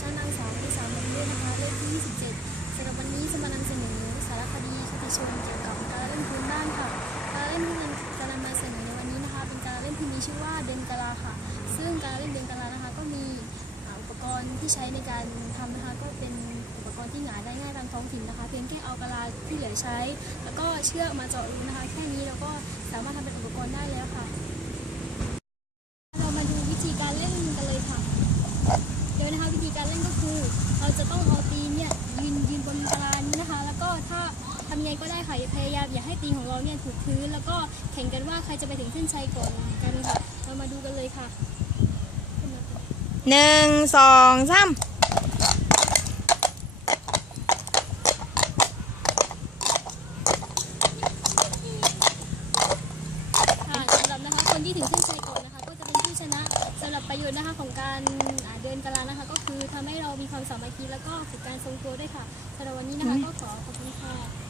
ชั้นนางสาวที่สามเลือนะคะเลขที่ 27สำหรับวันนี้จะมานำเสนอสารคดีคติชนเกี่ยวกับการเล่นพื้นบ้านค่ะ การเล่นที่จะนำมาเสนอในวันนี้นะคะ เป็นการเล่นที่มีชื่อว่าเดนกาลาค่ะ ซึ่งการเล่นเดนกาลานะคะ ก็มีอุปกรณ์ที่ใช้ในการทำนะคะก็เป็นอุปกรณ์ที่หงายได้ง่ายตามท้องถิ่นนะคะ เพียงแค่เอากะลาที่เหลือใช้ แล้วก็เชือกมาเจาะรูนะคะ แค่นี้เราก็สามารถทำเป็นอุปกรณ์ได้แล้วค่ะ เรามาดูวิธีการเล่นกันเลยค่ะ นะคะวิธีการเล่นก็คือ เราจะต้องเอาตีนเนี่ยยืนยืนบนกระดานนี้นะคะ แล้วก็ถ้าทำยังไงก็ได้ค่ะอย่าพยายามอย่าให้ตีนของเราเนี่ยถูกพื้น แล้วก็แข่งกันว่าใครจะไปถึงเส้นชัยก่อนกันค่ะ เรามาดูกันเลยค่ะขึ้นมาค่ะหนึ่งสองสามค่ะสำหรับนะคะคนที่ถึงเส้นชัยก่อนนะคะก็จะเป็นผู้ชนะสำหรับ ประโยชน์นะคะของการเดินกลานะคะ ก็คือทำให้เรามีความสามัคคีแล้วก็ฝึกการทรงตัวด้วยค่ะสำหรับวันนี้นะคะก็ขอขอบคุณค่ะ